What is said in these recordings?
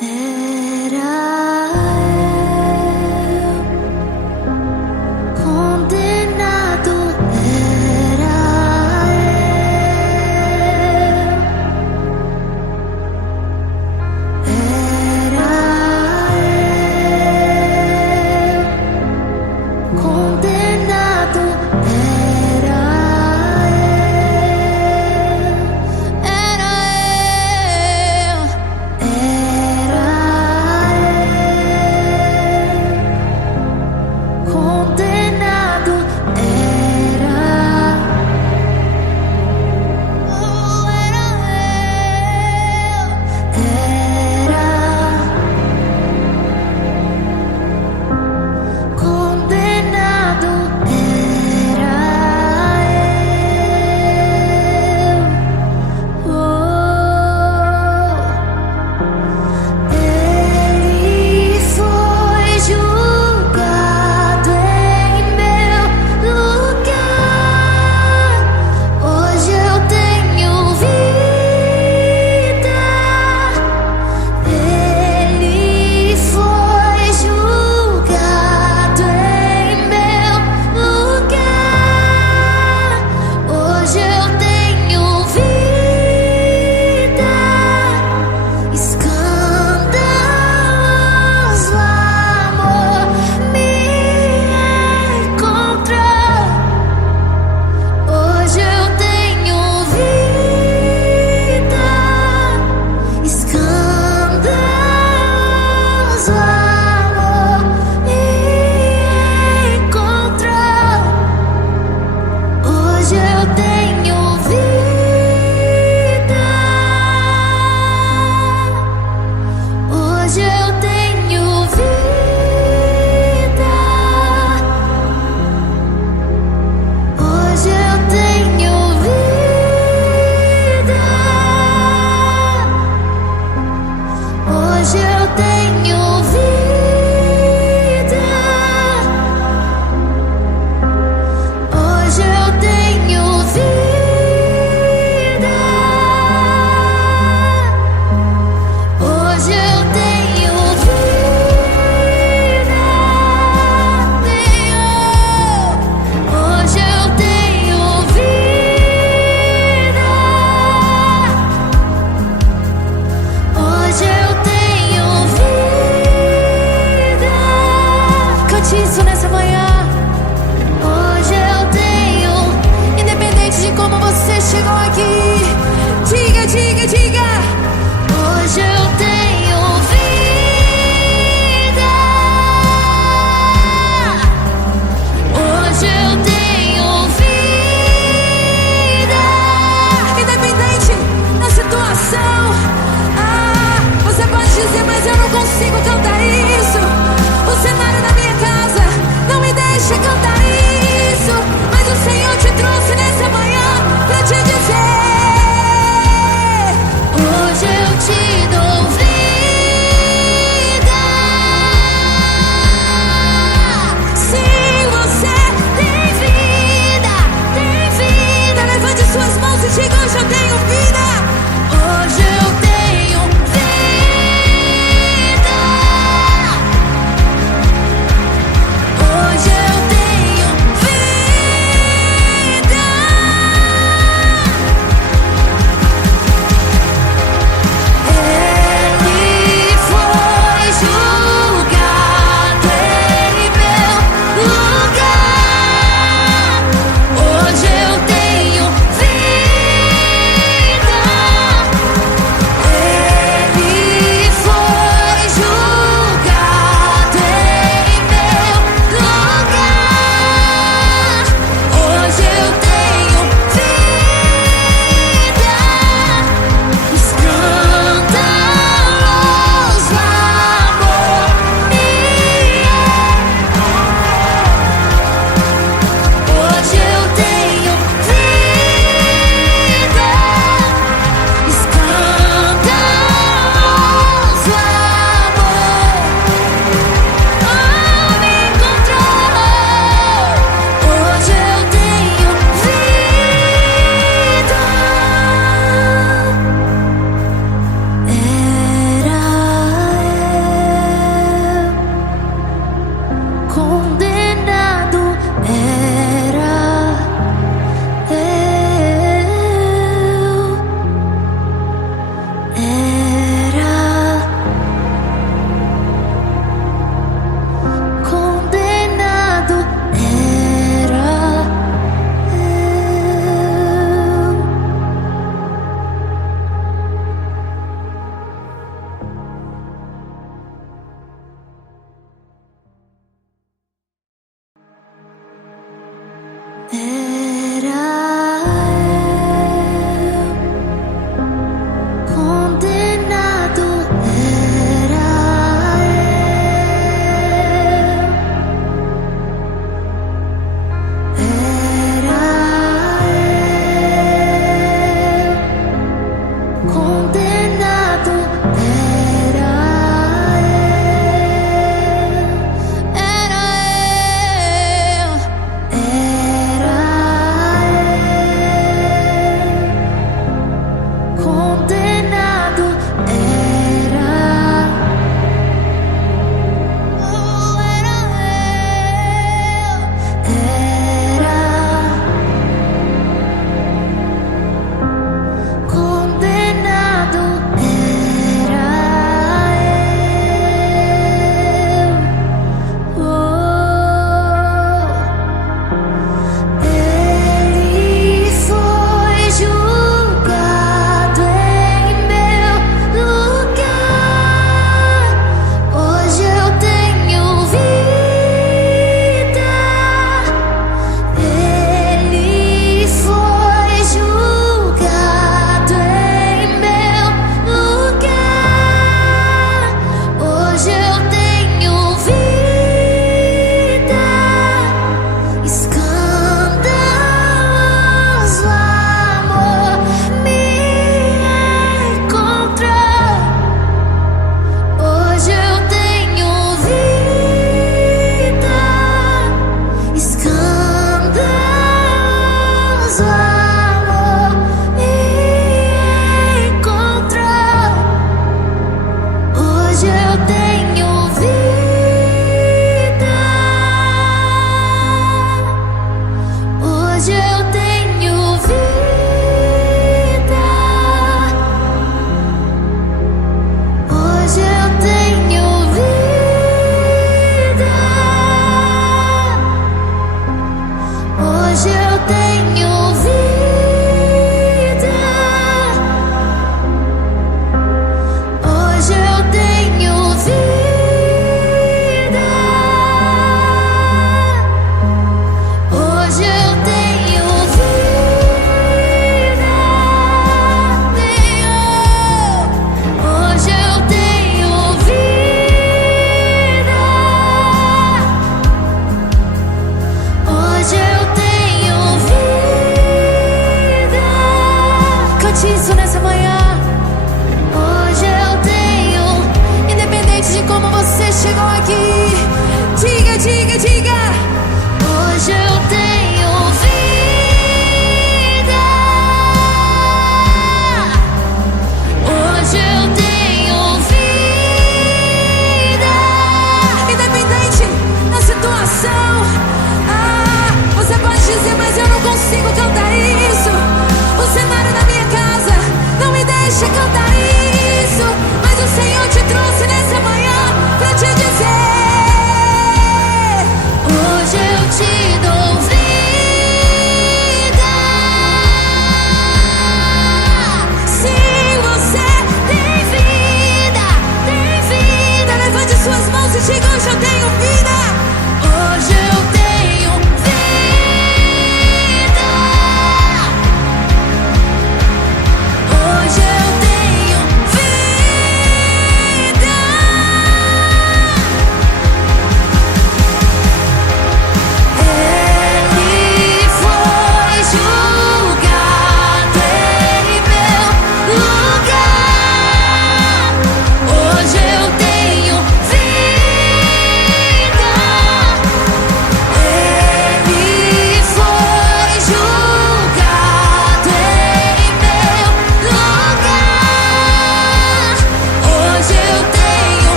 Era eu condenado, era eu condenado, era eu.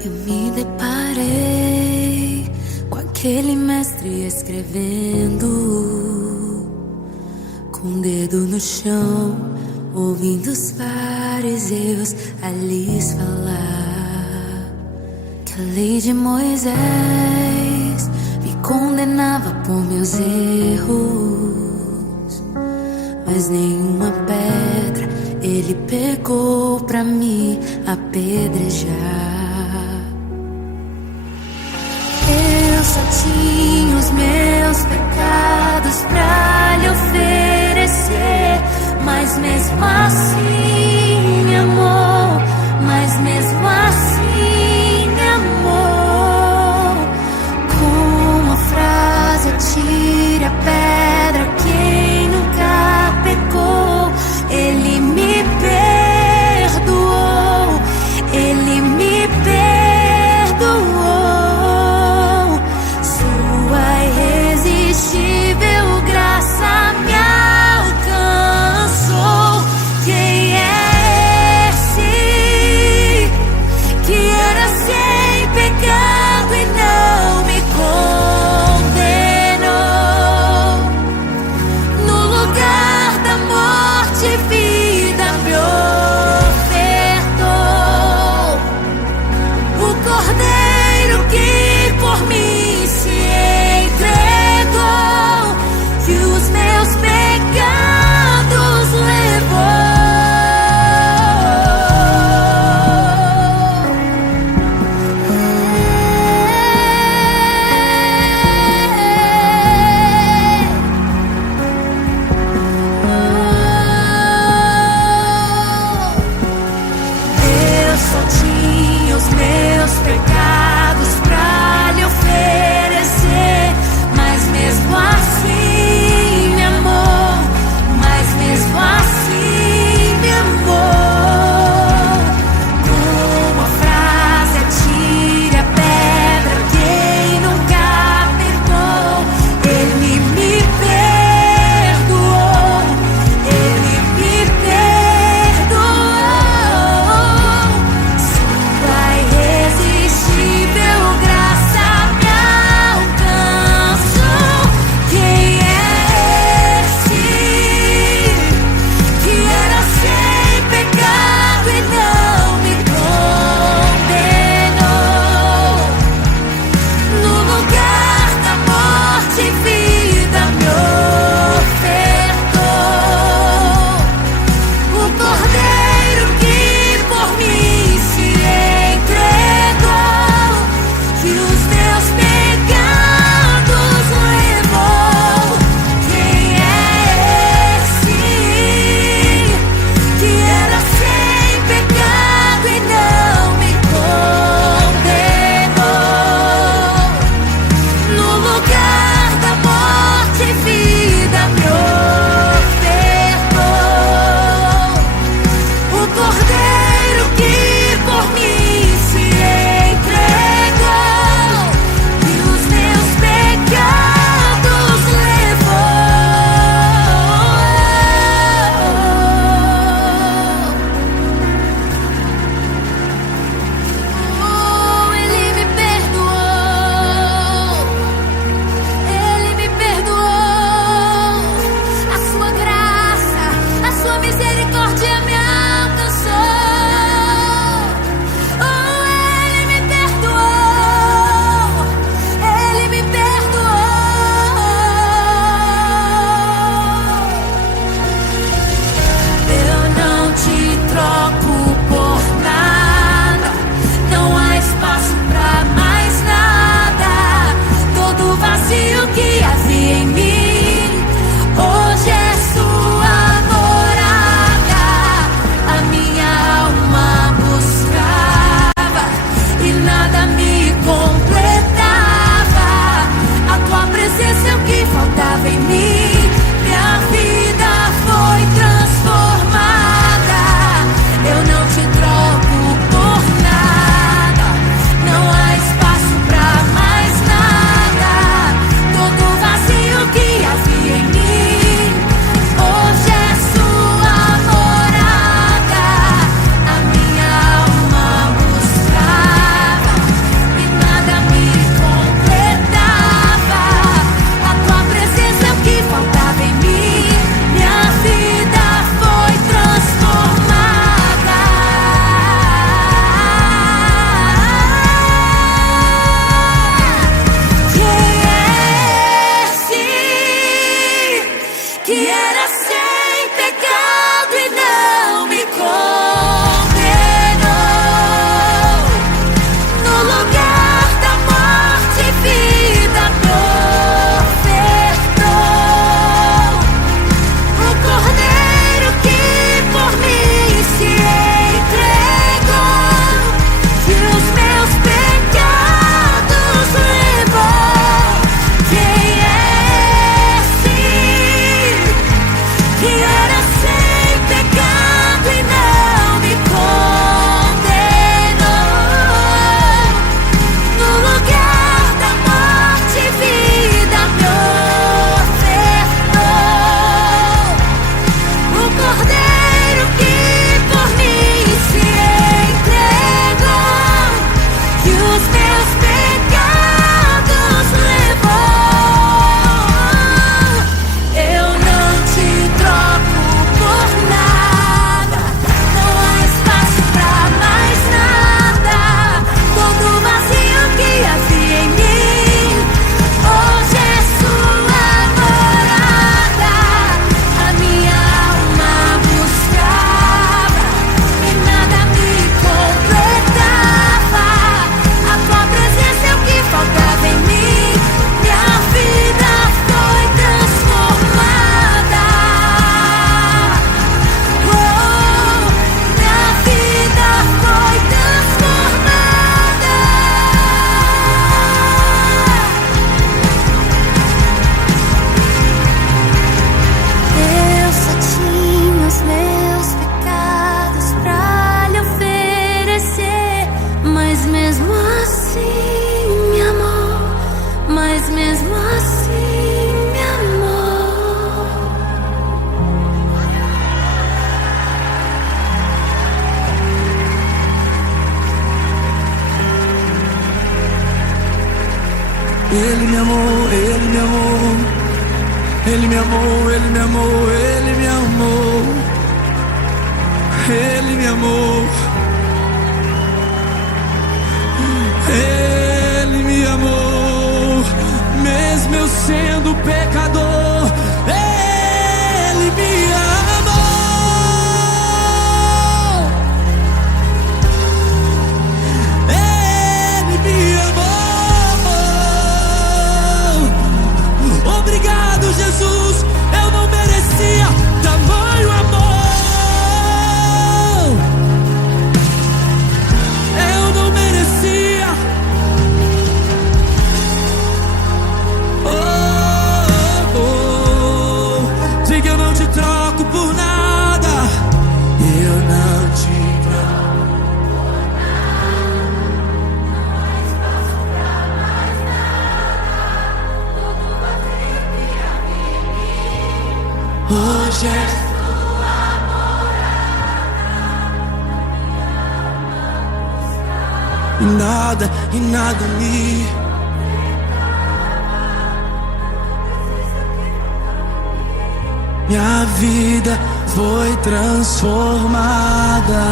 Eu me deparei com aquele mestre escrevendo, com o dedo no chão, ouvindo os fariseus a lhes falar que a lei de Moisés me condenava por meus erros, mas nenhuma pedra ele pegou pra me apedrejar. Eu só tinha os meus pecados pra lhe oferecer, mas mesmo assim me amou, mas mesmo assim me amou. Com uma frase atire a pedra quem nunca pecou. Ele me perdoou, ele me perdoou. Sua irresistível graça me alcançou. Quem é esse que era sem pecado e não me condenou? Ele me amou, Ele me amou. Ele me amou, Ele me amou, Ele me amou. Ele me amou. Ele me amou, mesmo eu sendo pecador. Ele me amou. Ele me amou. Obrigado, Jesus. Eu não merecia tamanho amor. Eu não merecia. Diga, eu não te troco por nada. Eu não te troco por nada. Não há espaço pra mais nada. Tudo arrepia em mim. Hoje é tua morada. E nada me minha vida foi transformada.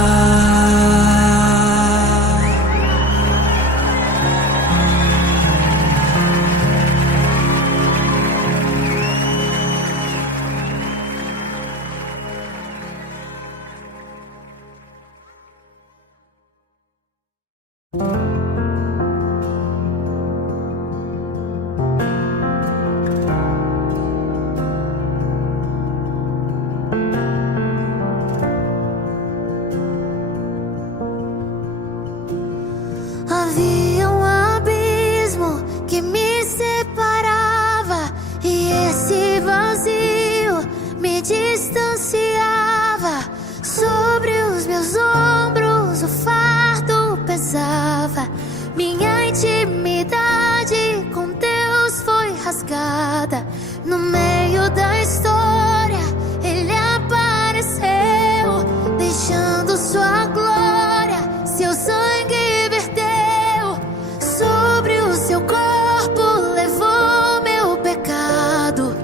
Havia um abismo que me separava, e esse vazio me distanciava. Sobre os meus ombros o fardo pesava. Minha intimidade com Deus foi rasgada. No meio da história Ele apareceu, deixando sua glória, seu sangue verteu. Sobre o seu corpo levou meu pecado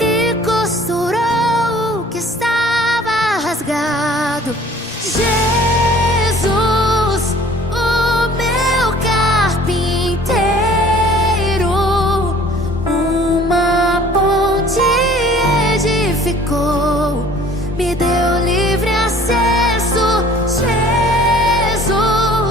e costurou o que estava rasgado. Jesus, o meu carpinteiro, uma ponte edificou, me deu livre acesso. Jesus,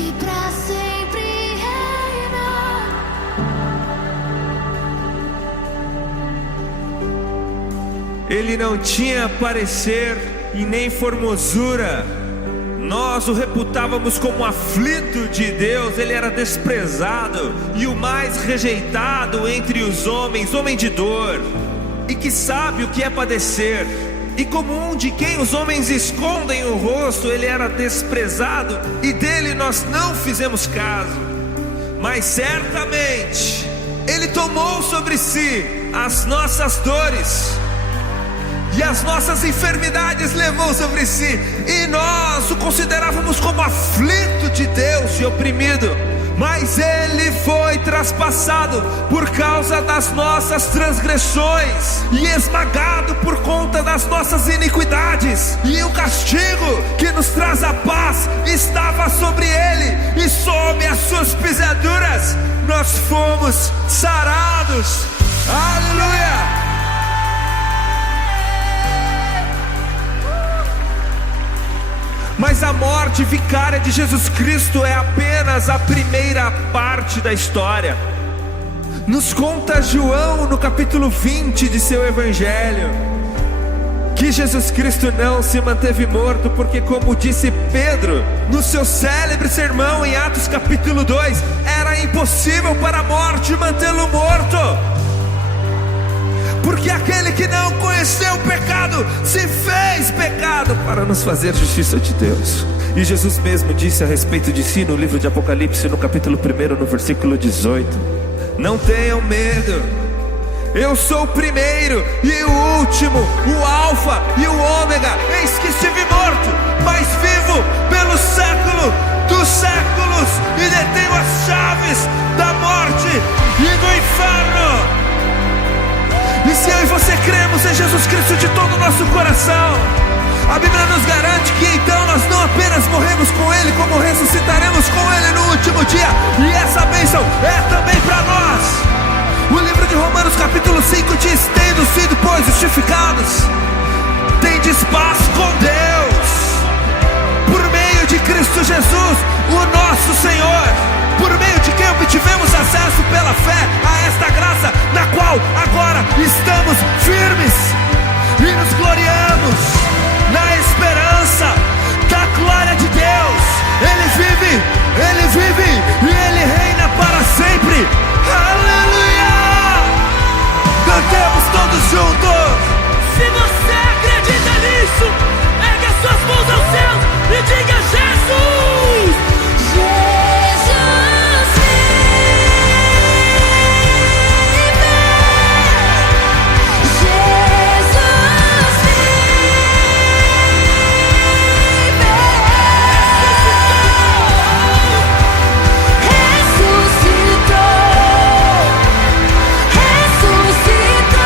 e pra sempre reina. Ele não tinha parecer e nem formosura. Nós o reputávamos como aflito de Deus. Ele era desprezado e o mais rejeitado entre os homens, homem de dor, e que sabe o que é padecer. E como um de quem os homens escondem o rosto, ele era desprezado e dele nós não fizemos caso. Mas certamente ele tomou sobre si as nossas dores e as nossas enfermidades levou sobre si, e nós o considerávamos como aflito de Deus e oprimido. Mas ele foi traspassado por causa das nossas transgressões e esmagado por conta das nossas iniquidades. E o castigo que nos traz a paz estava sobre ele, e sob as suas pisaduras nós fomos sarados. Aleluia! Mas a morte vicária de Jesus Cristo é apenas a primeira parte da história. Nos conta João no capítulo 20 de seu evangelho que Jesus Cristo não se manteve morto, porque, como disse Pedro no seu célebre sermão em Atos capítulo 2, era impossível para a morte mantê-lo morto. Porque aquele que não conheceu o pecado se fez pecado para nos fazer justiça de Deus. E Jesus mesmo disse a respeito de si no livro de Apocalipse, no capítulo 1, no versículo 18: não tenham medo, eu sou o primeiro e o último, o alfa e o ômega. Eis que estive morto, mas vivo pelo século dos séculos, e detenho as chaves da morte e do inferno. E se eu e você cremos em Jesus Cristo de todo o nosso coração, a Bíblia nos garante que então nós não apenas morremos com Ele, como ressuscitaremos com Ele no último dia. E essa bênção é também para nós. O livro de Romanos capítulo 5 diz: tendo sido, pois, justificados, tendes paz com Deus, por meio de Cristo Jesus, o nosso Senhor, por meio de quem obtivemos acesso pela fé a esta graça, na qual agora estamos firmes e nos gloriamos na esperança da glória de Deus. Ele vive e Ele reina para sempre. Aleluia! Cantemos todos juntos. Se você acredita nisso, ergue as suas mãos aos céus e diga: Jesus! Jesus vive, Jesus ressuscitou, ressuscitou.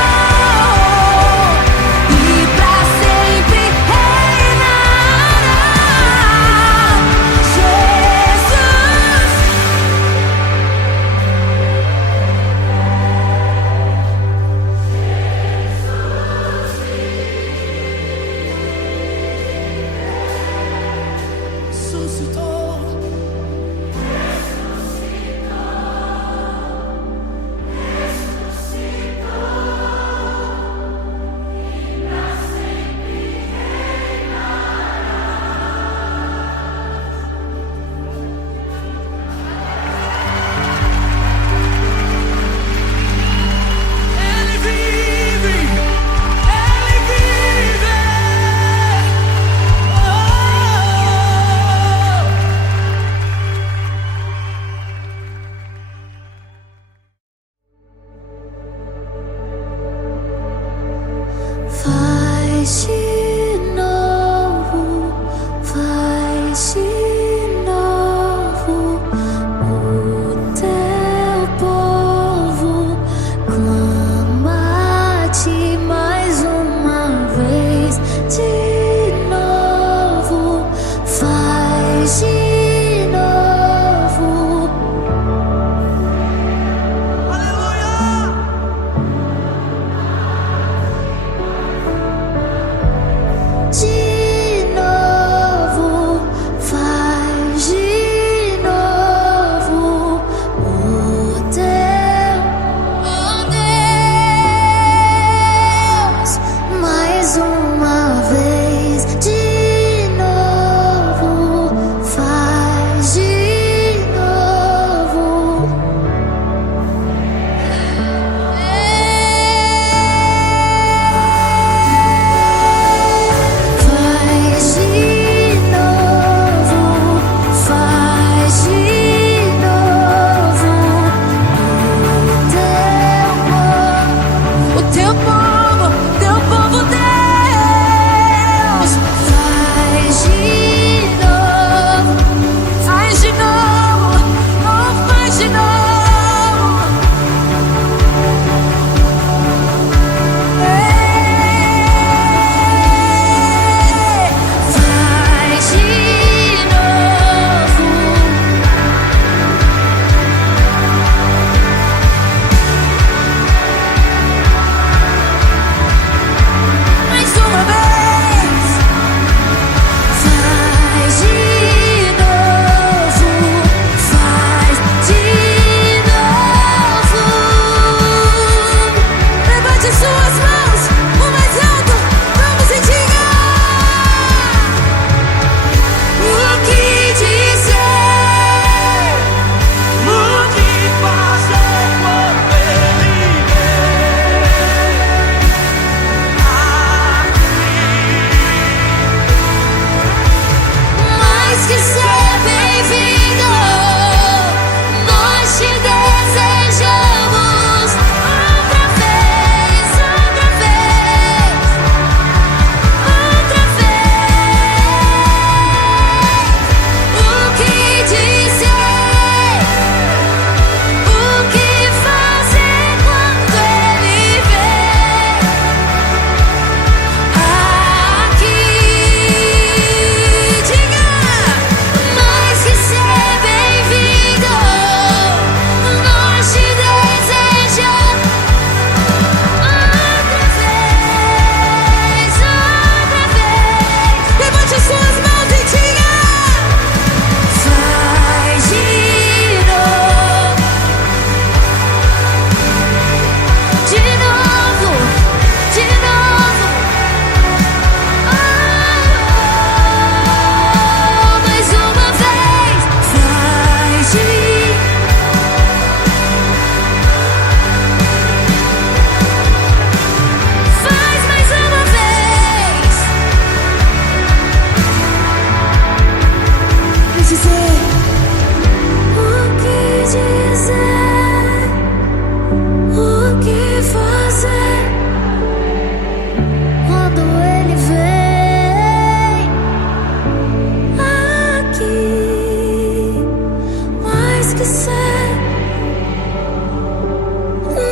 que ser.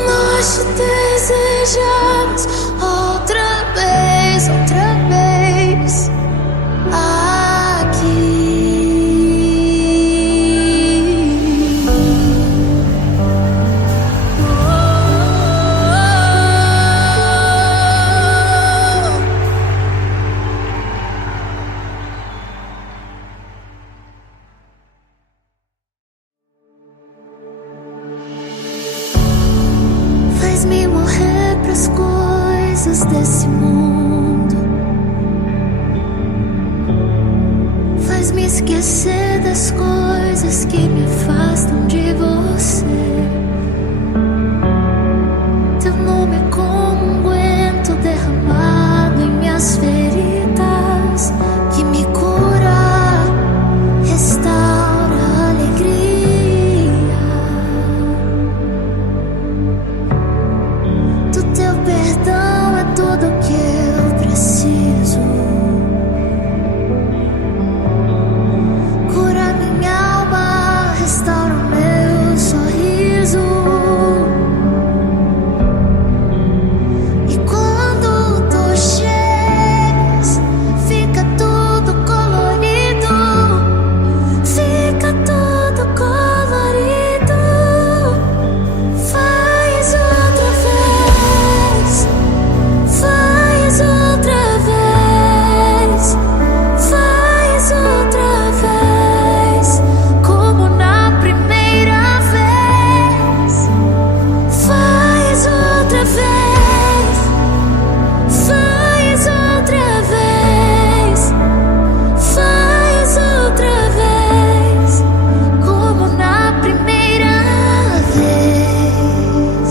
Nós te desejamos outra vez aqui. Faz-me morrer pras coisas desse mundo. Faz-me esquecer das coisas que me afastam de você. Teu nome é como um unguento derramado em minhas feridas, que me cura, restaura a alegria. Do teu perdão é tudo o que eu preciso. Cura minha alma, restaura o meu sorriso. E quando tu chegas, fica tudo colorido. Fica tudo colorido. Faz outra vez. Faz outra vez. Faz outra vez. Como na primeira vez. Faz outra vez. Faz outra vez. Faz outra vez. Como na primeira vez.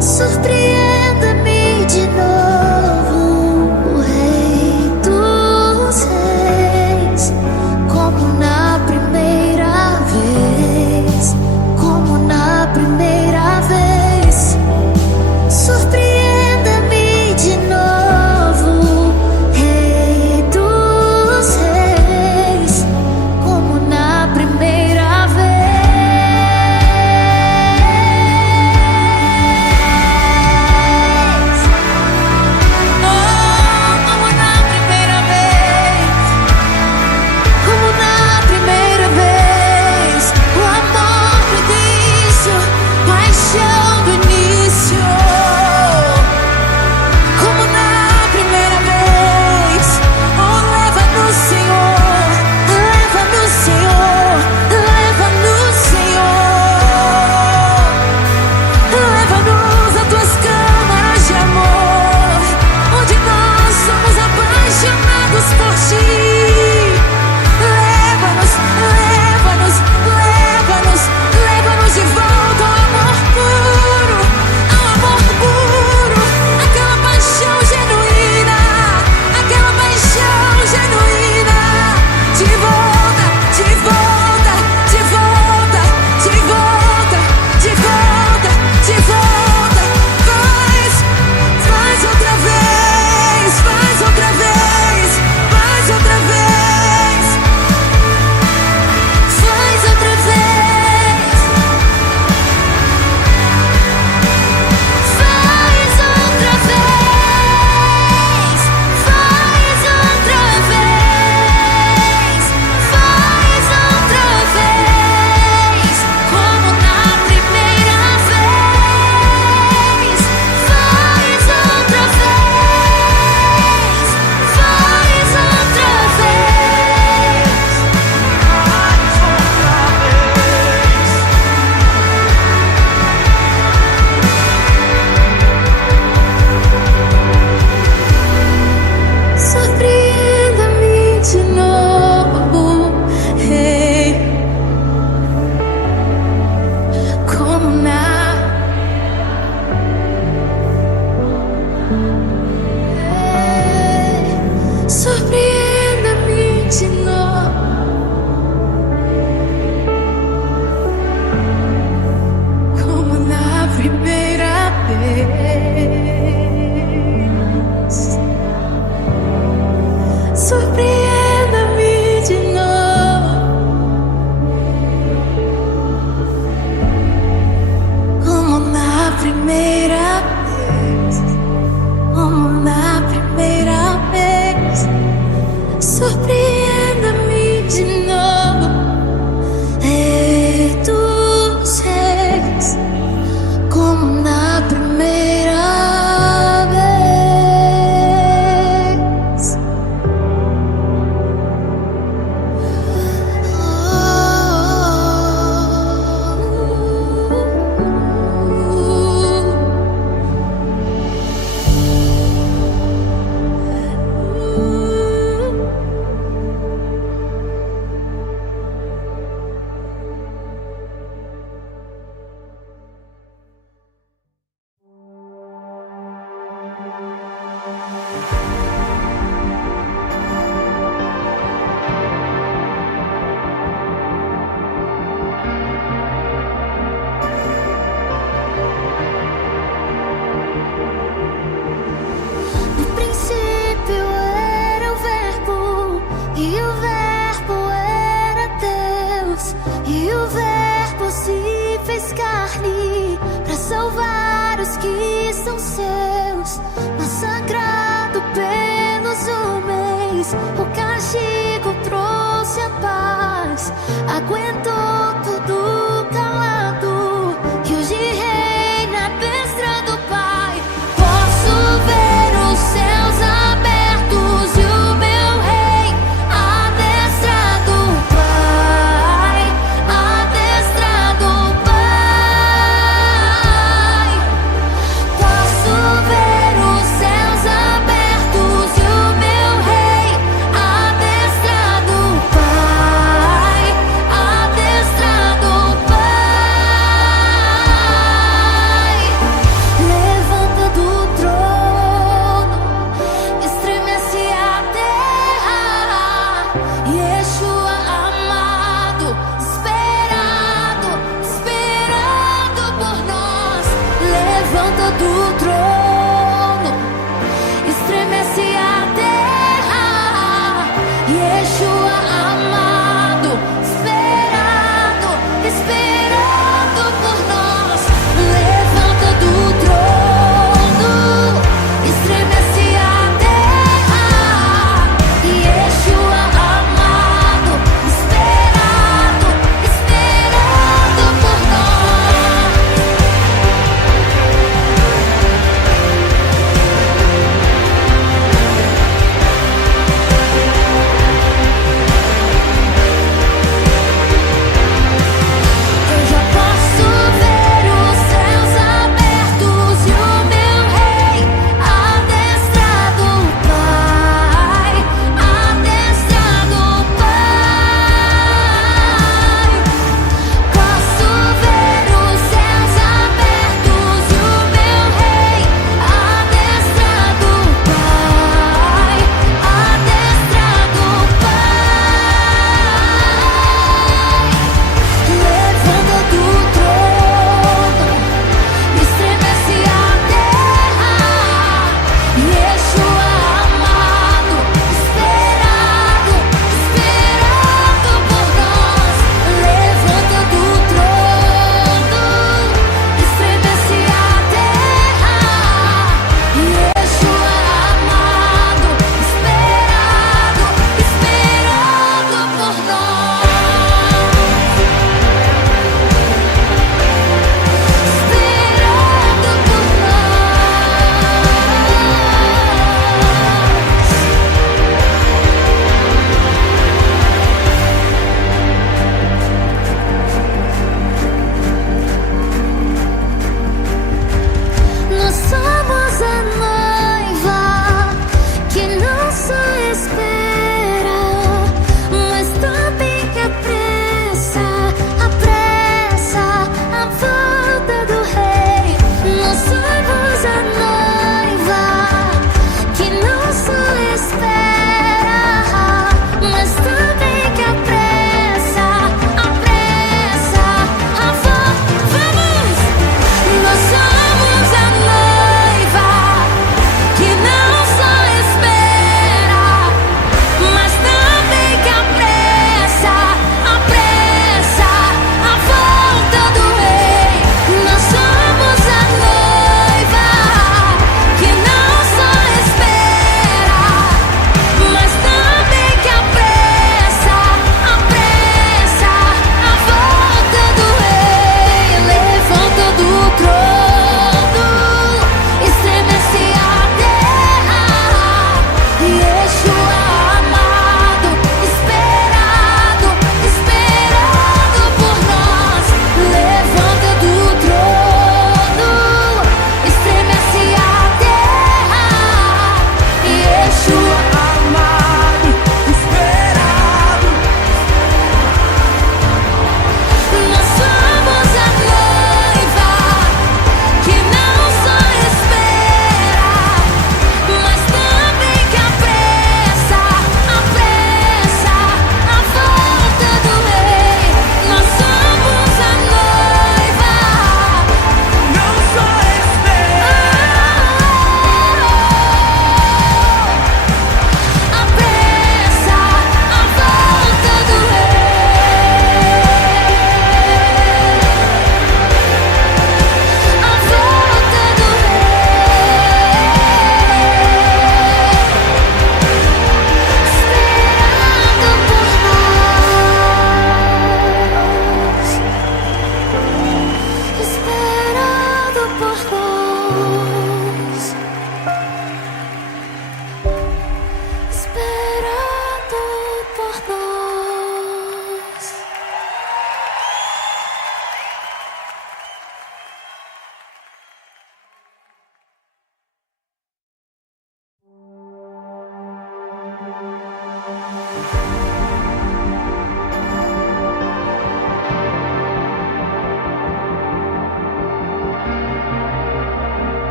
Surpreenda-me de novo, Rei dos Reis, como na primeira vez, como na primeira vez. Surpreenda-me de novo, Rei dos Reis, como na primeira vez. Oh, como na primeira vez, como na primeira fez carne para salvar os que são seus, massacrado pelos homens. O castigo trouxe a paz, aguentou tudo calado, e hoje reina à destra do Pai. Posso ver os céus abertos e o meu rei à destra do Pai, à destra do Pai. Posso ver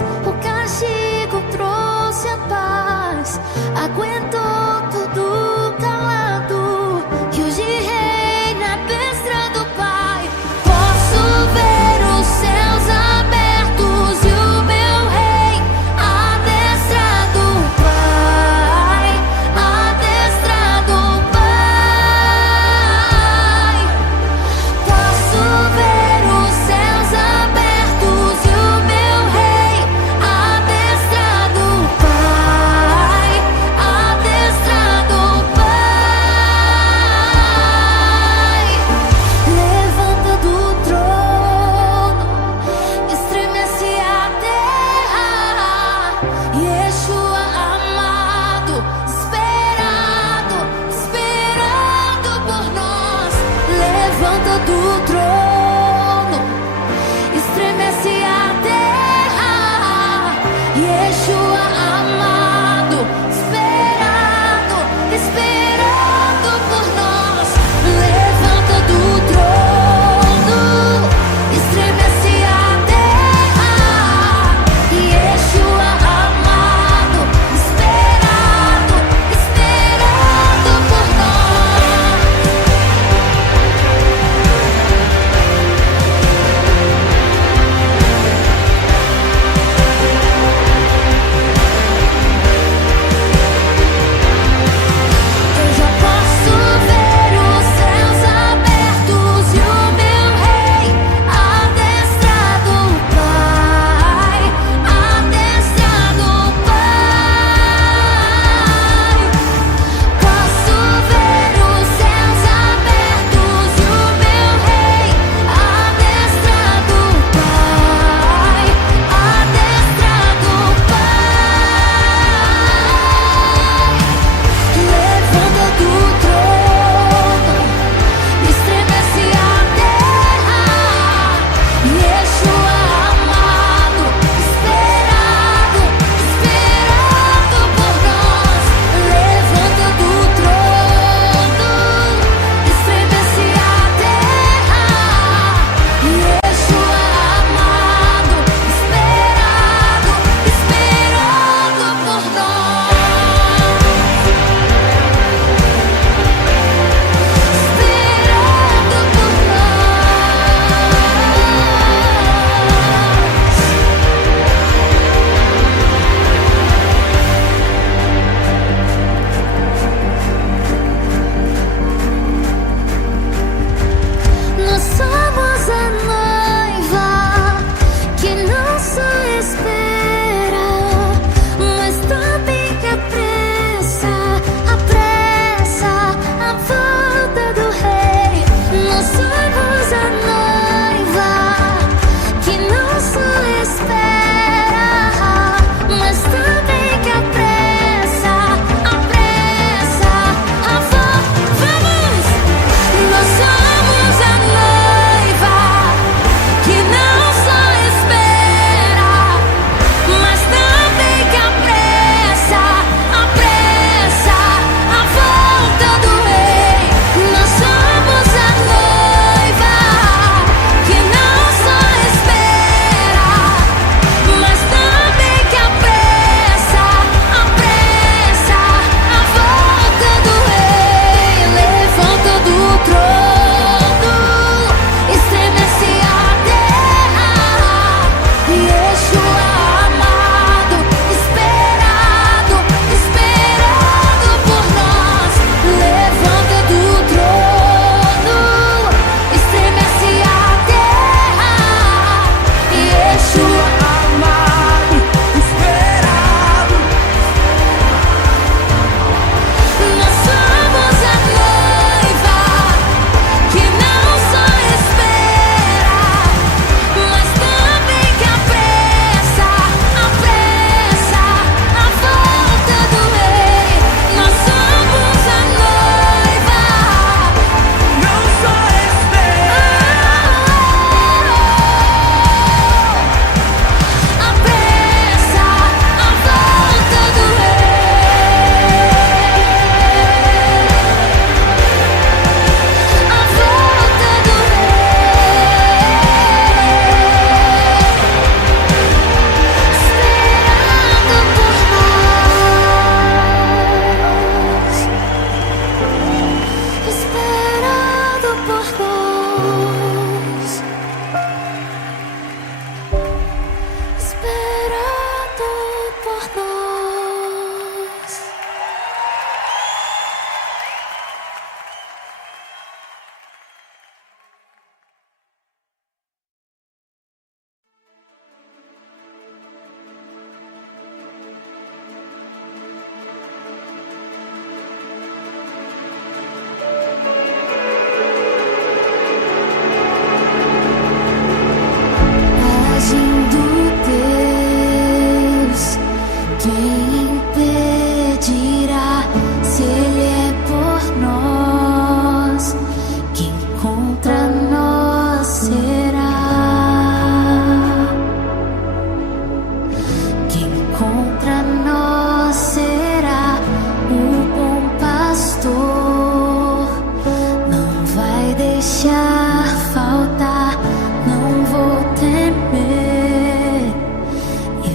O castigo trouxe a paz, aguentou tudo calado, e hoje reina a destra do Pai. Posso ver os céus abertos e o meu rei adestrado, Pai, adestrado, Pai. Posso ver os céus abertos e o meu rei adestrado, Pai, adestrado, Pai. Levanta do trono, estremece a terra. Yeshua amado, esperado, esperado por nós. Levanta do trono, estremece a terra. Yeshua amado, esperado, esperado por nós. Levanta do trono, estremece a terra. Yeshua amado, esperado, esperado por nós.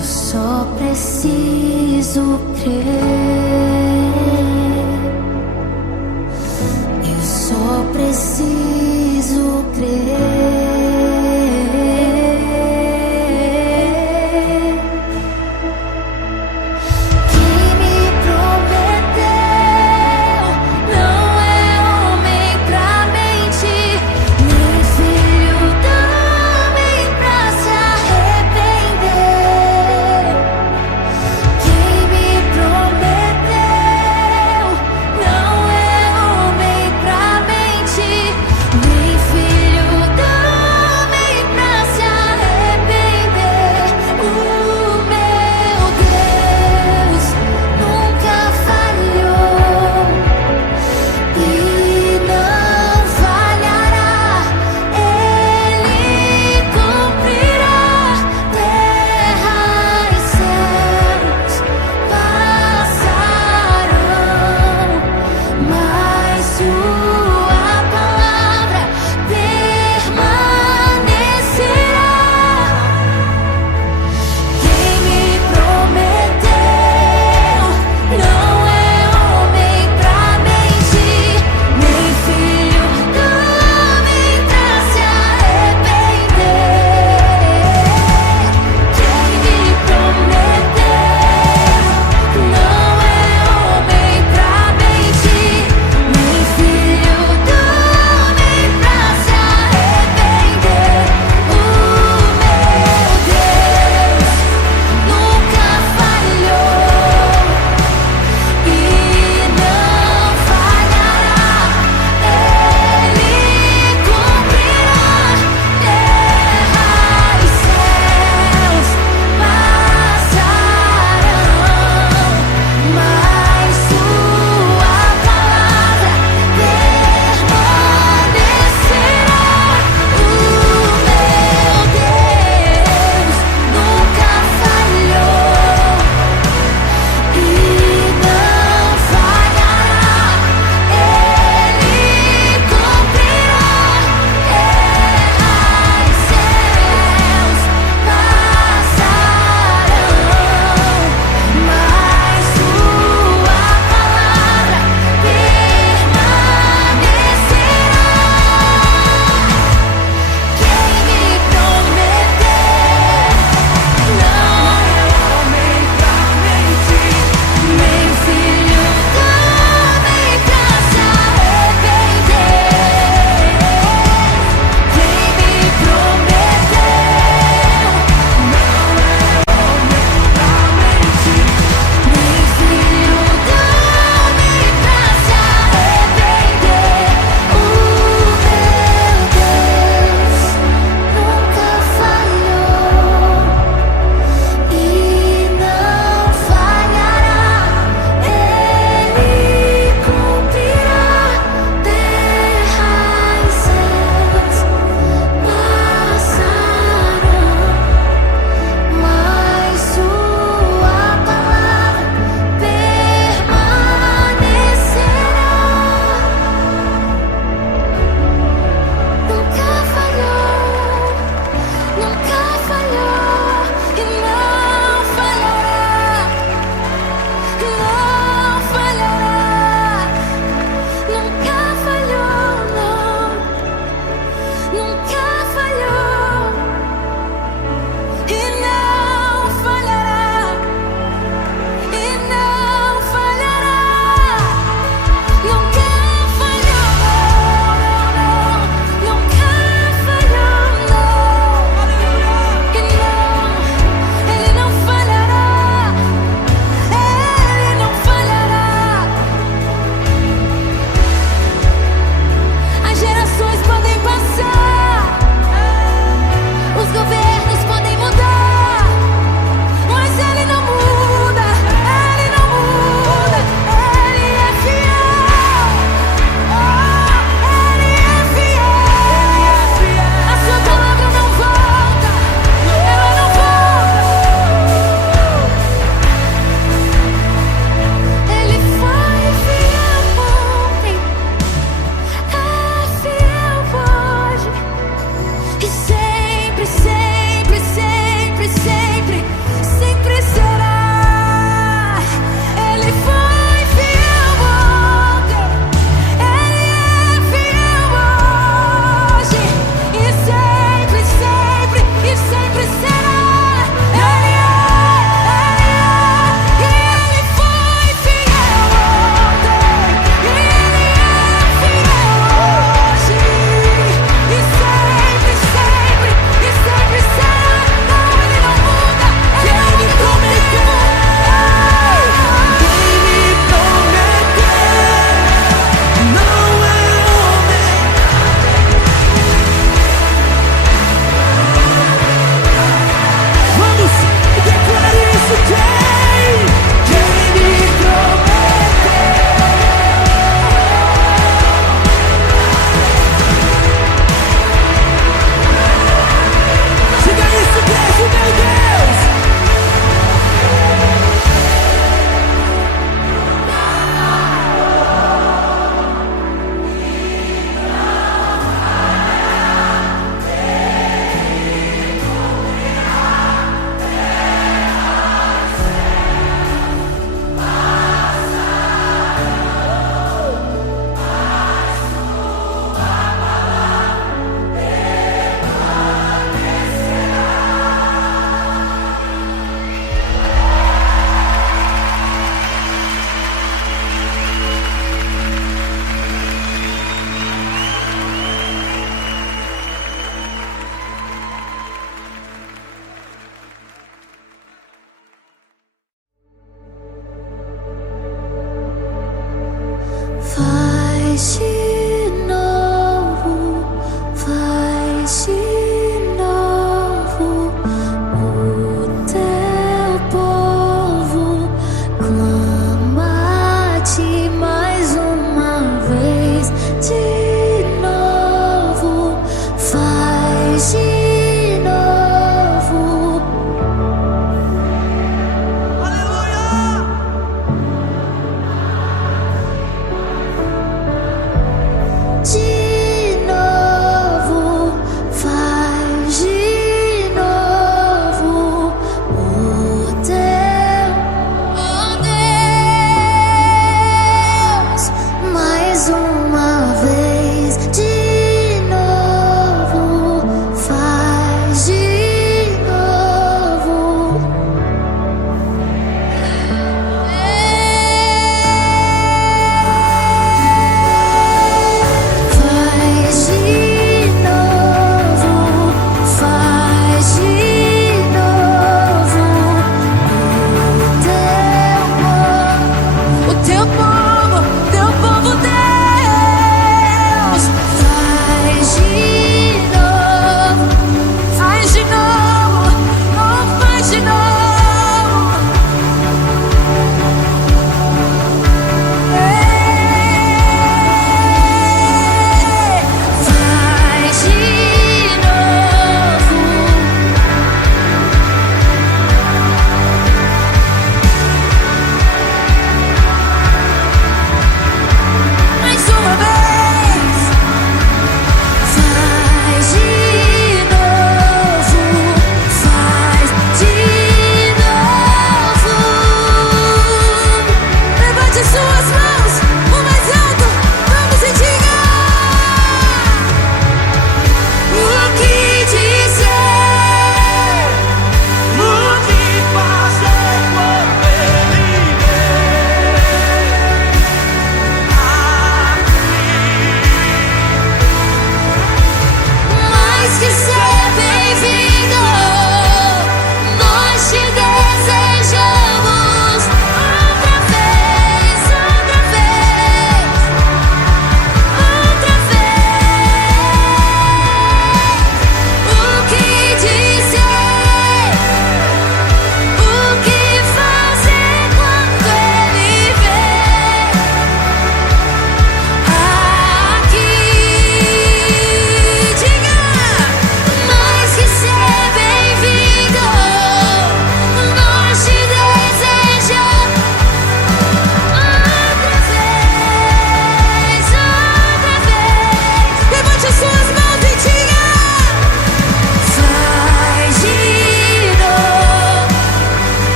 Eu só preciso crer. Eu só preciso crer.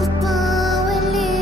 O pão ele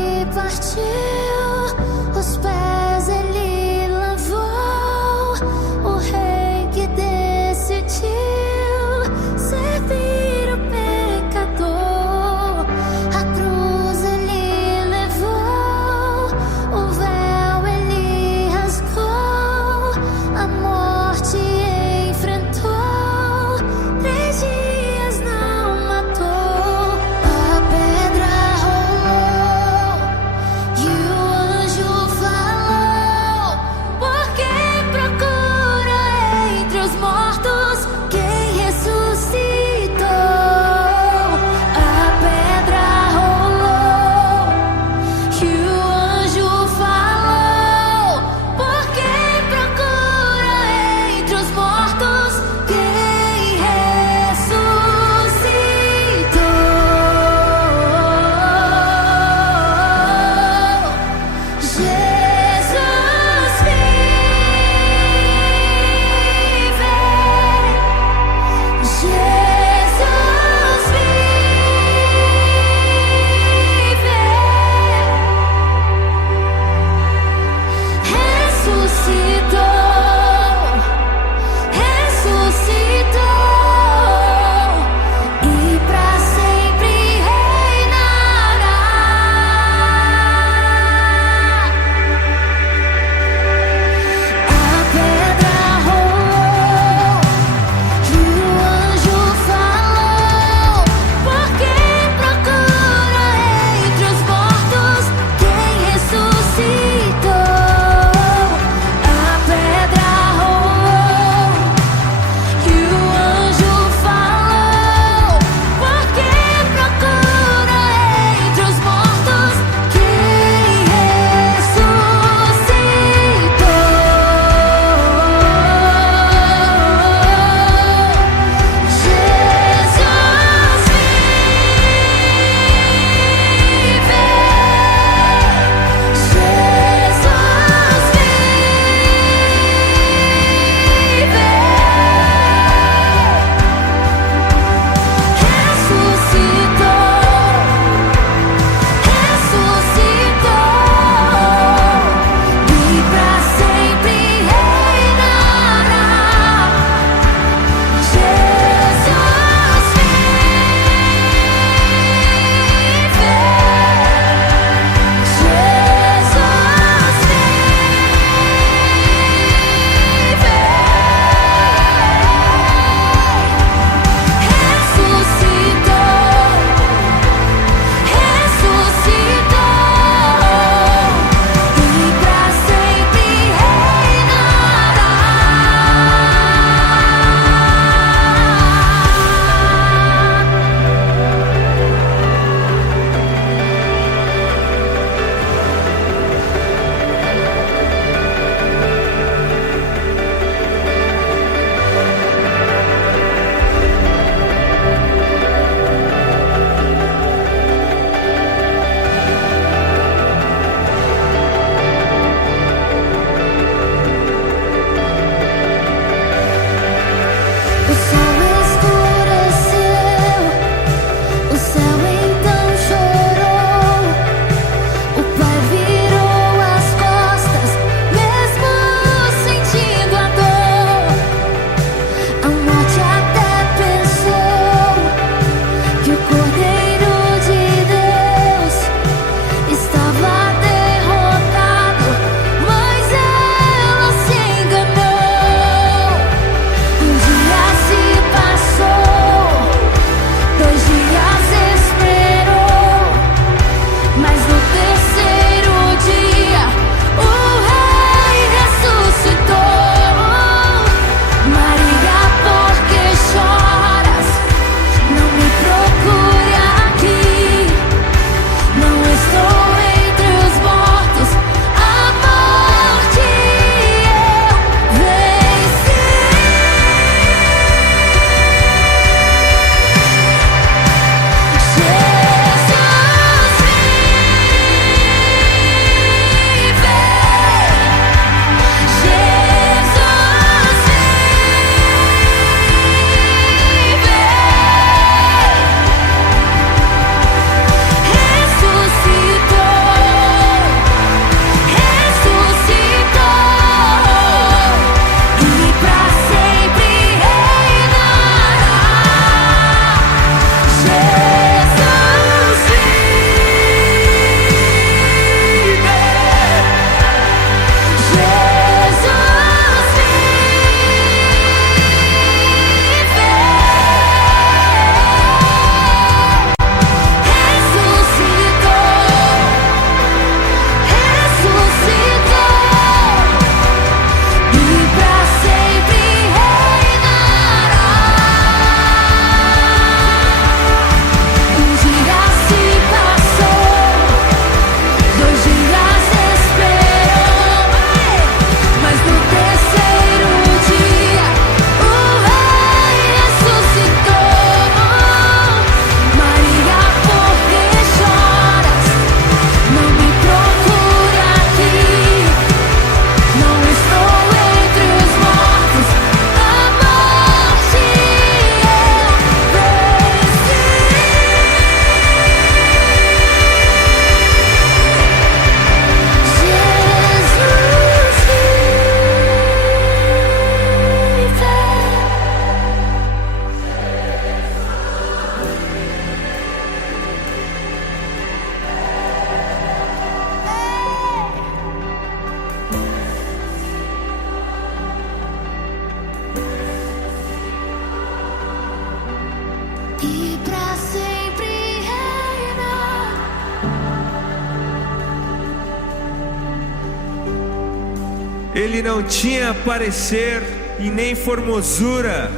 Ele não tinha parecer e nem formosura.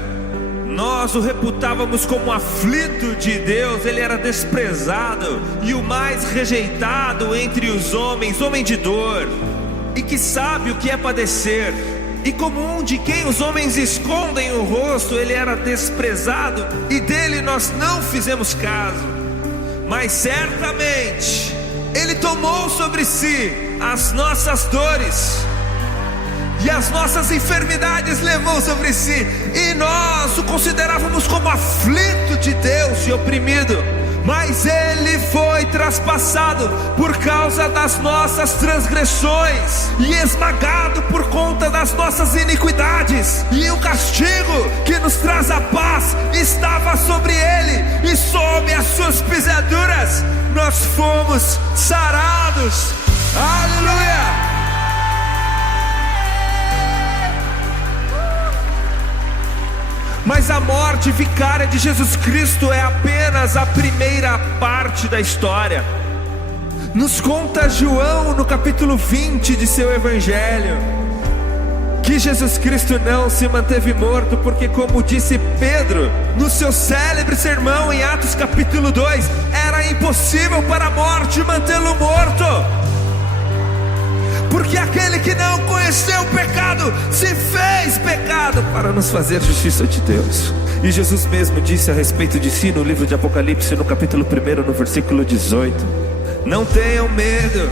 Nós o reputávamos como aflito de Deus. Ele era desprezado e o mais rejeitado entre os homens, homem de dor, e que sabe o que é padecer. E como um de quem os homens escondem o rosto, ele era desprezado e dele nós não fizemos caso. Mas certamente ele tomou sobre si as nossas dores e as nossas enfermidades levou sobre si, e nós o considerávamos como aflito de Deus e oprimido. Mas ele foi traspassado por causa das nossas transgressões e esmagado por conta das nossas iniquidades. E o castigo que nos traz a paz estava sobre ele, e sob as suas pisaduras nós fomos sarados. Aleluia! Mas a morte vicária de Jesus Cristo é apenas a primeira parte da história. Nos conta João no capítulo 20 de seu evangelho que Jesus Cristo não se manteve morto, porque, como disse Pedro no seu célebre sermão em Atos capítulo 2, era impossível para a morte mantê-lo morto. Porque aquele que não conheceu o pecado se fez pecado para nos fazer justiça de Deus. E Jesus mesmo disse a respeito de si no livro de Apocalipse, no capítulo 1, no versículo 18: não tenham medo,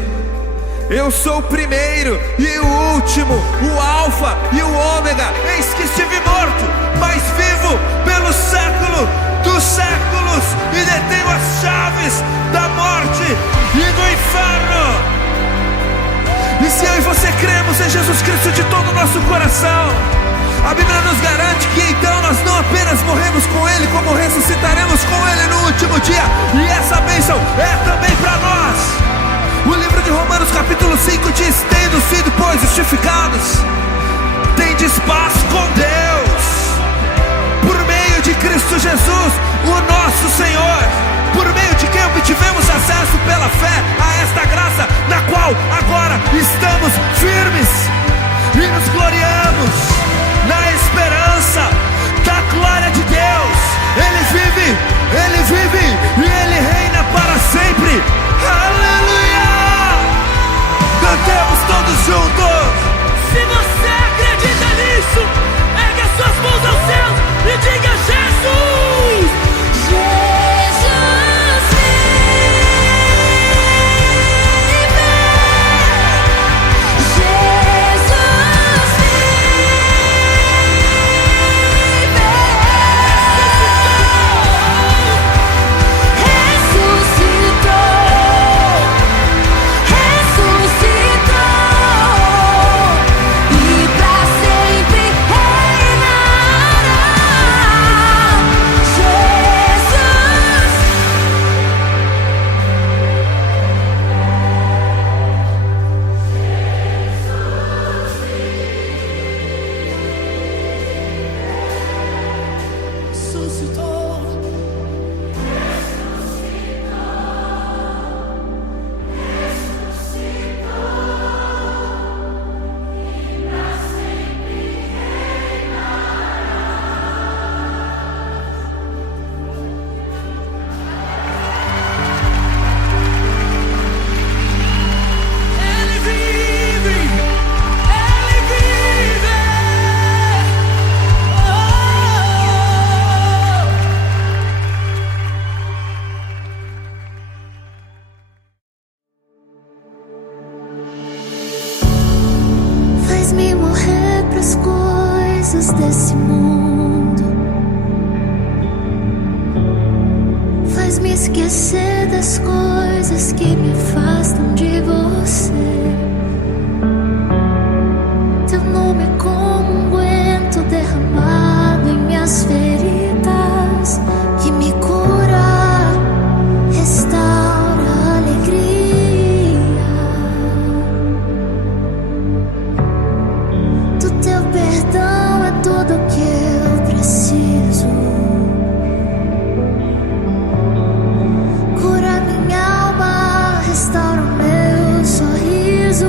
eu sou o primeiro e o último, o alfa e o ômega. Eis que estive morto, mas vivo pelo século dos séculos, e detenho as chaves da morte e do inferno. E se eu e você cremos em Jesus Cristo de todo o nosso coração, a Bíblia nos garante que então nós não apenas morremos com Ele, como ressuscitaremos com Ele no último dia. E essa bênção é também para nós. O livro de Romanos capítulo 5 diz: tendo sido, pois, justificados, tendes paz com Deus, por meio de Cristo Jesus, o nosso Senhor, por meio de quem obtivemos acesso pela fé a esta graça, na qual agora estamos firmes e nos gloriamos na esperança da glória de Deus. Ele vive e Ele reina para sempre. Aleluia! Cantemos todos juntos. Se você acredita nisso, ergue as suas mãos aos céus e diga: Jesus! Jesus vive, Jesus ressuscitou, e pra sempre reinará. Faz-me morrer pras coisas desse mundo, faz-me esquecer das coisas que me afastam de você. Teu nome é como um unguento derramado em minhas feridas, que me cura, restaura a alegria. Do teu perdão é tudo o que eu preciso. Cura minha alma, restaura o meu sorriso.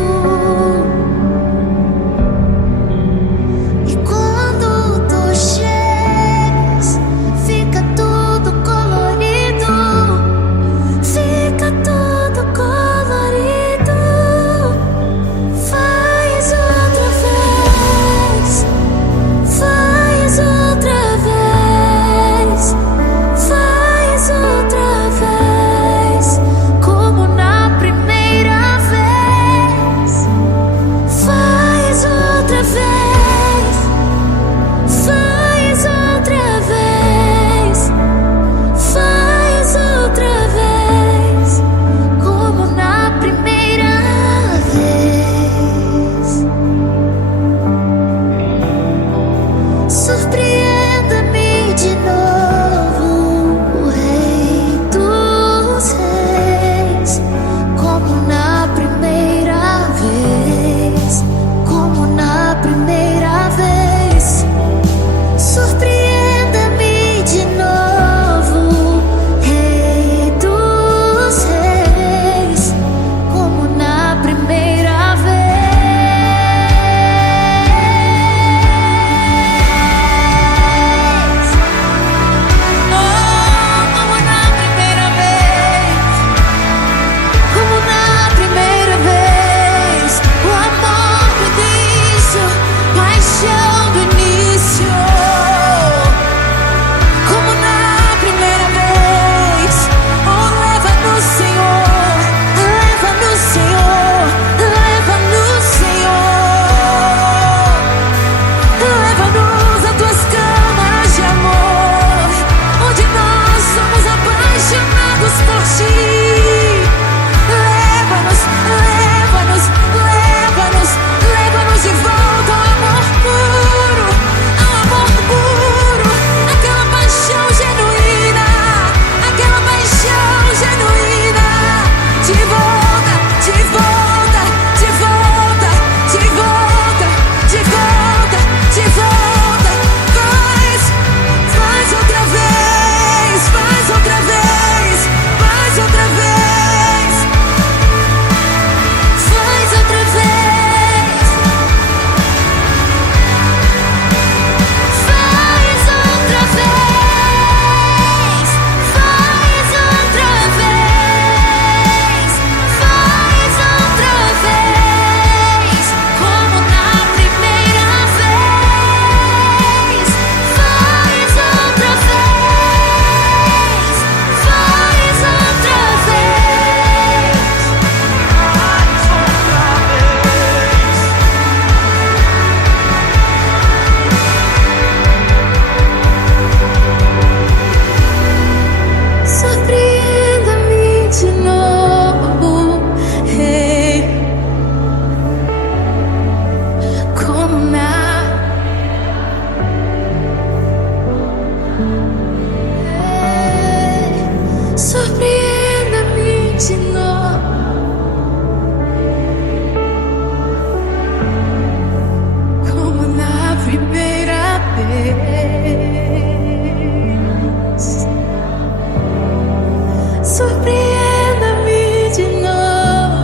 surpreenda-me de novo,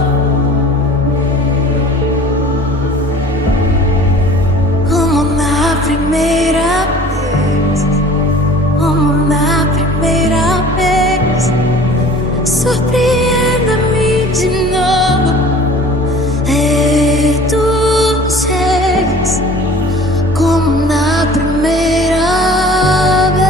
como na primeira vez, como na primeira vez. Surpreenda-me de novo, e tu chegues como na primeira vez.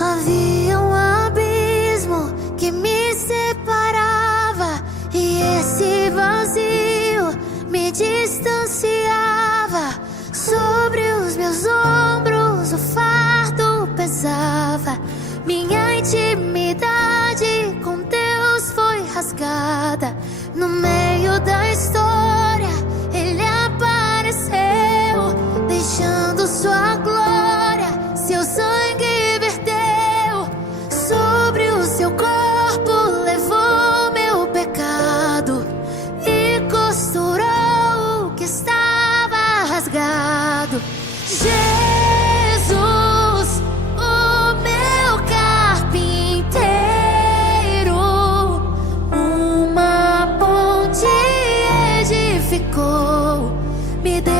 Havia um abismo que me separava, e esse vazio me distanciava. Sobre os meus ombros o fardo pesava, minha intimidade com Deus foi rasgada. No meio da história Ele apareceu, deixando sua glória, seu sangue verteu. Sobre o seu corpo levou meu pecado e costurou o que estava rasgado. Jesus, o meu carpinteiro, uma ponte edificou, me deu